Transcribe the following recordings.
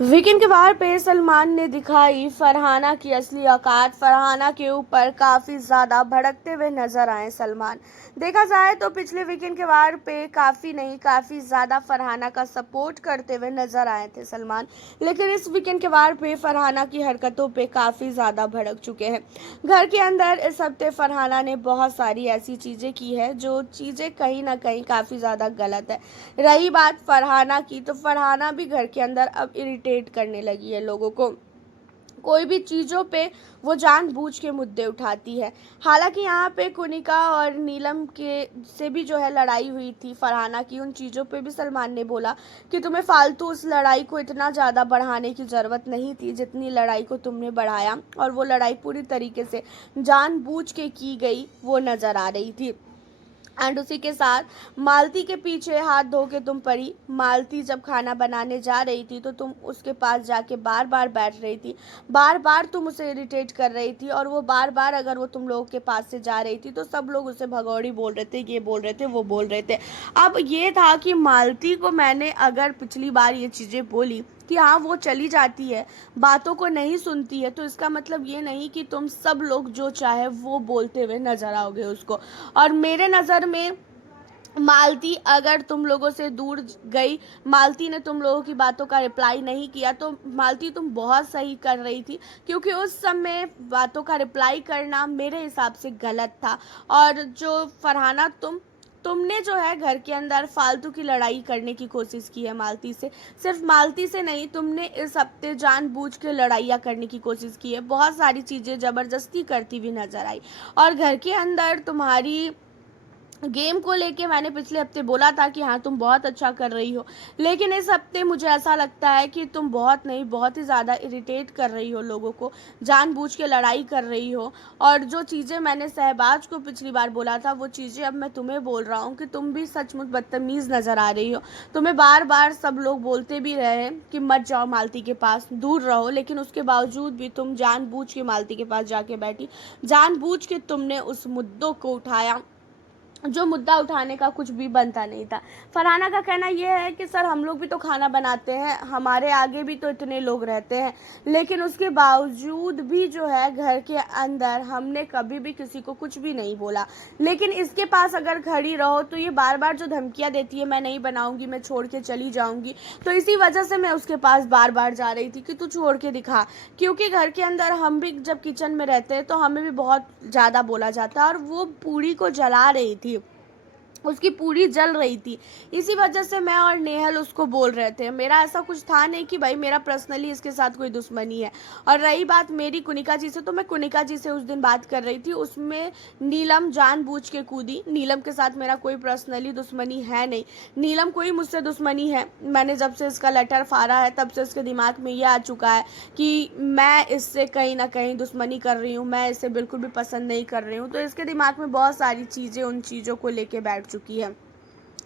Weekend के वार पे सलमान ने दिखाई फरहाना की असली औकात। फरहाना के ऊपर काफ़ी ज़्यादा भड़कते हुए नजर आए सलमान। देखा जाए तो पिछले वीकेंड के वार पे काफ़ी नहीं काफ़ी ज़्यादा फरहाना का सपोर्ट करते हुए नजर आए थे सलमान, लेकिन इस वीकेंड के वार पे फरहाना की हरकतों पे काफ़ी ज़्यादा भड़क चुके हैं। घर के अंदर इस हफ्ते फरहाना ने बहुत सारी ऐसी चीज़ें की है जो चीज़ें कहीं ना कहीं काफ़ी ज़्यादा गलत है। रही बात फरहाना की, तो फरहाना भी घर के अंदर अब इरिटेट करने लगी है लोगों को। कोई भी चीज़ों पे वो जानबूझ के मुद्दे उठाती है। हालांकि यहाँ पे कुनिका और नीलम के से भी जो है लड़ाई हुई थी फरहाना की, उन चीज़ों पे भी सलमान ने बोला कि तुम्हें फालतू उस लड़ाई को इतना ज़्यादा बढ़ाने की ज़रूरत नहीं थी जितनी लड़ाई को तुमने बढ़ाया, और वो लड़ाई पूरी तरीके से जानबूझ के की गई वो नज़र आ रही थी। एंड उसी के साथ मालती के पीछे हाथ धो के तुम पड़ी। मालती जब खाना बनाने जा रही थी तो तुम उसके पास जाके बार बार बैठ रही थी, बार बार तुम उसे इरिटेट कर रही थी, और वो बार बार अगर वो तुम लोगों के पास से जा रही थी तो सब लोग उसे भगौड़ी बोल रहे थे, ये बोल रहे थे, वो बोल रहे थे। अब ये था कि मालती को मैंने अगर पिछली बार ये चीज़ें बोली कि हाँ वो चली जाती है, बातों को नहीं सुनती है, तो इसका मतलब ये नहीं कि तुम सब लोग जो चाहे वो बोलते हुए नजर आओगे उसको। और मेरे नज़र में मालती अगर तुम लोगों से दूर गई, मालती ने तुम लोगों की बातों का रिप्लाई नहीं किया, तो मालती तुम बहुत सही कर रही थी, क्योंकि उस समय बातों का रिप्लाई करना मेरे हिसाब से गलत था। और जो फरहाना तुमने जो है घर के अंदर फालतू की लड़ाई करने की कोशिश की है मालती से। सिर्फ मालती से नहीं, तुमने इस हफ्ते जानबूझ के लड़ाइयाँ करने की कोशिश की है, बहुत सारी चीज़ें ज़बरदस्ती करती हुई नजर आई। और घर के अंदर तुम्हारी गेम को लेके मैंने पिछले हफ्ते बोला था कि हाँ तुम बहुत अच्छा कर रही हो, लेकिन इस हफ्ते मुझे ऐसा लगता है कि तुम बहुत नहीं बहुत ही ज़्यादा इरिटेट कर रही हो लोगों को, जानबूझ के लड़ाई कर रही हो। और जो चीज़ें मैंने सहबाज को पिछली बार बोला था वो चीज़ें अब मैं तुम्हें बोल रहा हूँ कि तुम भी सचमुच बदतमीज़ नज़र आ रही हो। तुम्हें बार बार सब लोग बोलते भी रहे कि मत जाओ मालती के पास, दूर रहो, लेकिन उसके बावजूद भी तुम जानबूझ के मालती के पास जाके बैठी, जानबूझ के तुमने उस मुद्दों को उठाया जो मुद्दा उठाने का कुछ भी बनता नहीं था। फरहाना का कहना यह है कि सर हम लोग भी तो खाना बनाते हैं, हमारे आगे भी तो इतने लोग रहते हैं, लेकिन उसके बावजूद भी जो है घर के अंदर हमने कभी भी किसी को कुछ भी नहीं बोला। लेकिन इसके पास अगर खड़ी रहो तो ये बार बार जो धमकियाँ देती है, मैं नहीं बनाऊंगी, मैं छोड़ के चली जाऊंगी, तो इसी वजह से मैं उसके पास बार बार जा रही थी कि तू छोड़ के दिखा। क्योंकि घर के अंदर हम भी जब किचन में रहते हैं तो हमें भी बहुत ज़्यादा बोला जाता है, और वो पूड़ी को जला रही थी, उसकी पूरी जल रही थी, इसी वजह से मैं और नेहल उसको बोल रहे थे। मेरा ऐसा कुछ था नहीं कि भाई मेरा पर्सनली इसके साथ कोई दुश्मनी है। और रही बात मेरी कुनिका जी से, तो मैं कुनिका जी से उस दिन बात कर रही थी, उसमें नीलम जानबूझ के कूदी। नीलम के साथ मेरा कोई पर्सनली दुश्मनी है नहीं, नीलम कोई मुझसे दुश्मनी है। मैंने जब से इसका लेटर फाड़ा है तब से इसके दिमाग में ये आ चुका है कि मैं इससे कहीं ना कहीं दुश्मनी कर रही हूँ, मैं इसे बिल्कुल भी पसंद नहीं कर रही हूँ, तो इसके दिमाग में बहुत सारी चीज़ें उन चीज़ों को लेके बैठ चुकी है।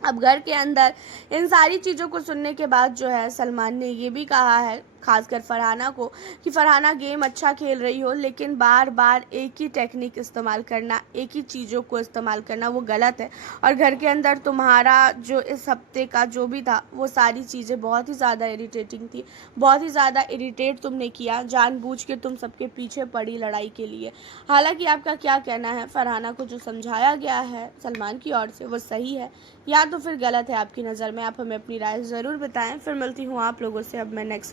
अब घर के अंदर इन सारी चीज़ों को सुनने के बाद जो है सलमान ने ये भी कहा है, खासकर फरहाना को, कि फरहाना गेम अच्छा खेल रही हो, लेकिन बार बार एक ही टेक्निक इस्तेमाल करना, एक ही चीज़ों को इस्तेमाल करना वो गलत है। और घर के अंदर तुम्हारा जो इस हफ्ते का जो भी था वो सारी चीज़ें बहुत ही ज़्यादा इरिटेटिंग थी, बहुत ही ज़्यादा इरिटेट तुमने किया, जानबूझ के तुम सबके पीछे पड़ी लड़ाई के लिए। हालांकि आपका क्या कहना है, फरहाना को जो समझाया गया है सलमान की ओर से वो सही है या तो फिर गलत है आपकी नज़र में? आप हमें अपनी राय ज़रूर बताएं। फिर मिलती हूँ आप लोगों से अब मैं नेक्स्ट